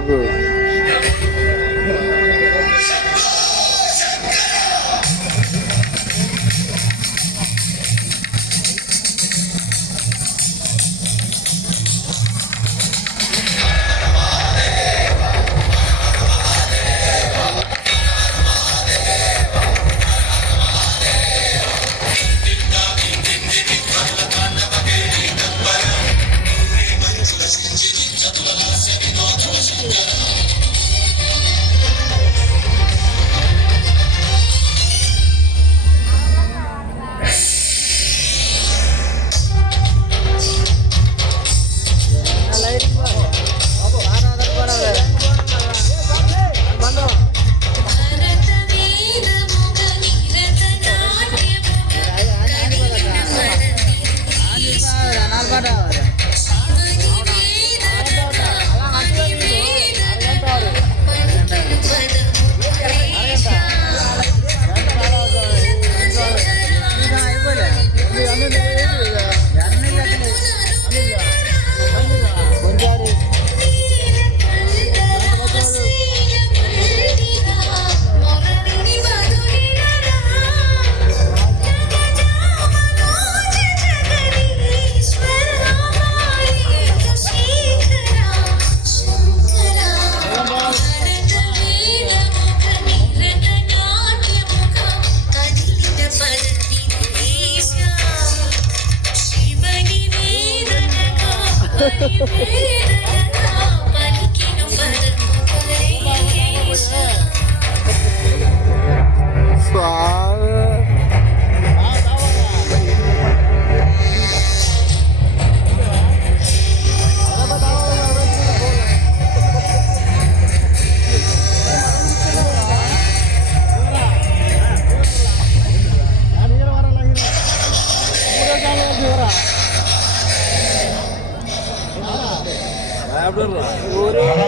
బాబు.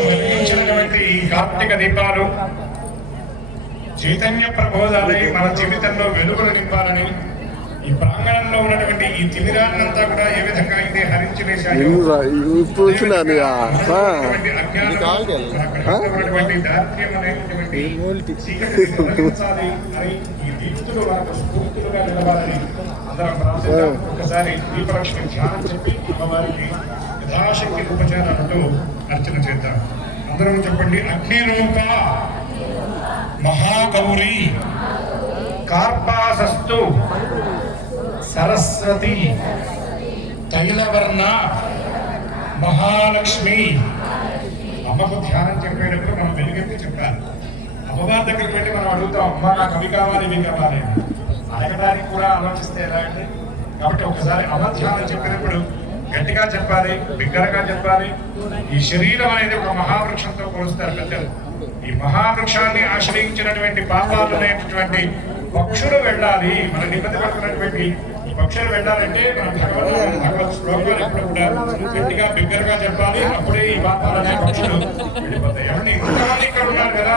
వెలిగించినటువంటి ఈ కార్తీక దీపాలు చైతన్య ప్రబోధాలై మన జీవితంలో వెలుగులు నింపాలని, ఈ ప్రాంగణంలో ఉన్నటువంటి ఈ తిమిరాన్నంతా కూడా ఏ విధంగా అయితే హరించి వేశాయో ఈ దీప్తులు మనకు స్ఫూర్తులుగా నిలవాలని అందరం ప్రార్థిద్దాం. ఒకసారి దీపలక్ష్మి ధ్యానం చెప్పి అమ్మవారికి యథాశక్తి ఉపచారాలతో అర్చన చేద్దాం. అందరం చెప్పండి. అగ్నిరూప మహాగౌరీ కార్పాసస్తు సరస్వతి తైలవర్ణ మహాలక్ష్మి. అమ్మకు ధ్యానం చెప్పేటప్పుడు మనం వెలుగెత్తి చెప్పాలి. అమ్మవారి దగ్గరికి వెళ్ళి మనం అడుగుతాం, అమ్మ నాకు అవి కావాలి ఇవి కావాలి, అడగడానికి కూడా ఆలోచిస్తే ఎలా అండి. కాబట్టి ఒకసారి అమ్మ ధ్యానం చెప్పినప్పుడు గట్టిగా చెప్పాలి, బిగ్గరగా చెప్పాలి. ఈ శరీరం అనేది ఒక మహావృక్షంతో పోలుస్తారు పెద్దలు. ఈ మహావృక్షాన్ని ఆశ్రయించినటువంటి పాపాలు అనేటటువంటి పక్షులు వెళ్ళాలి. మన నిబద్ధ పడుతున్నటువంటి ఈ పక్షులు వెళ్ళాలంటే మనం భగవత్ శ్లోకాలు ఎప్పుడు కూడా గట్టిగా బిగ్గరగా చెప్పాలి. అప్పుడే ఈ పాపాలు అనే పక్షులు వెళ్ళిపోతాయి. ఎవరిని ఇక్కడ ఉన్నారు కదా.